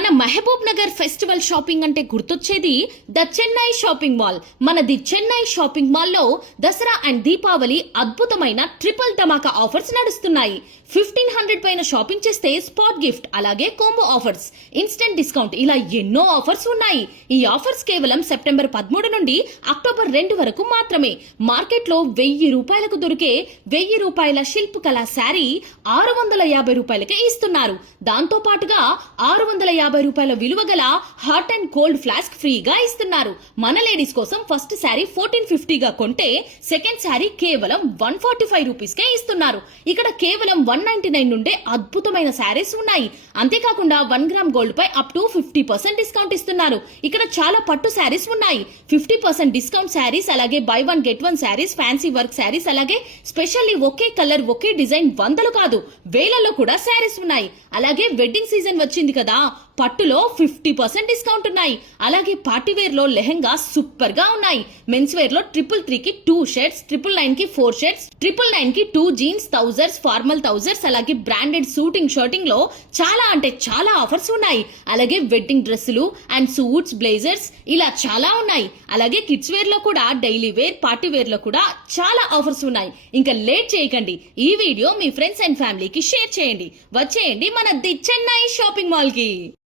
మన Mahabub Nagar festival shopping అంటే గుర్తొచ్చేది ద చెన్నై షాపింగ్ మాల్. మనది చెన్నై షాపింగ్ మాల్ లో దసరా అండ్ దీపావళి అద్భుతమైన ట్రిపుల్ ధమాకా ఆఫర్స్ నడుస్తున్నాయి. 1500 పైన షాపింగ్ చేస్తే స్పాట్ గిఫ్ట్, అలాగే కోంబో ఆఫర్స్, ఇన్స్టెంట్ డిస్కౌంట్, ఇలా ఎన్నో ఆఫర్స్ ఉన్నాయి. ఈ ఆఫర్స్ కేవలం సెప్టెంబర్ 13 నుండి అక్టోబర్ 2 వరకు మాత్రమే. మార్కెట్ లో 1000 రూపాయలకు దొరికే 1000 రూపాయల శిల్ప్ కళా శారీ 650 రూపాయలకే ఇస్తున్నారు. దాంతో పాటుగా 650 రూపాయల విలువ గల హాట్ అండ్ కోల్డ్ ఫ్లాస్క్ ఫ్రీగా ఇస్తున్నారు. మన లేడీస్ కోసం ఫస్ట్ శారీ 1450 గా కొంటే సెకండ్ శారీ కేవలం 145 రూపీస్ కే ఇస్తున్నారు. ఇక్కడ కేవలం 199 నుండే అద్భుతమైన శారీస్ ఉన్నాయి. అంతేకాకుండా 1 గ్రామ్ గోల్డ్ పై అప్ టు 50% డిస్కౌంట్ ఇస్తున్నారు. ఇక్కడ చాలా పట్టు శారీస్ ఉన్నాయి. 50% డిస్కౌంట్ శారీస్, అలాగే by 1 get 1 saris, fancy work saris, అలాగే స్పెషల్లీ ఒకే కలర్ ఒకే డిజైన్ వందలు కాదు వేలలో కూడా శారీస్ ఉన్నాయి. అలాగే వెడ్డింగ్ సీజన్ వచ్చింది కదా, పట్టులో 50% డిస్కౌంట్ ఉన్నాయి. అలాగే పార్టీ వేర్ లో లెహెంగా సూపర్ గా ఉన్నాయి. మెన్స్ వేర్ లో 333 కి 2 షర్ట్స్, 999 కి 4 షర్ట్స్, 999 కి 2 జీన్స్, థౌజర్స్, ఫార్మల్ థౌజర్స్, అలాగే బ్రాండెడ్ షూటింగ్ షర్టింగ్ లో చాలా అంటే చాలా ఆఫర్స్ ఉన్నాయి. అలాగే వెడ్డింగ్ డ్రెస్సులు అండ్ సూట్స్, బ్లేజర్స్ ఇలా చాలా ఉన్నాయి. అలాగే కిడ్స్ వేర్ లో కూడా, డైలీ వేర్, పార్టీ వేర్ లో కూడా చాలా ఆఫర్స్ ఉన్నాయి. ఇంకా లేట్ చేయకండి, ఈ వీడియో మీ ఫ్రెండ్స్ అండ్ ఫ్యామిలీకి షేర్ చేయండి. వచ్చేయండి మన ది చెన్నై షాపింగ్ మాల్ కి.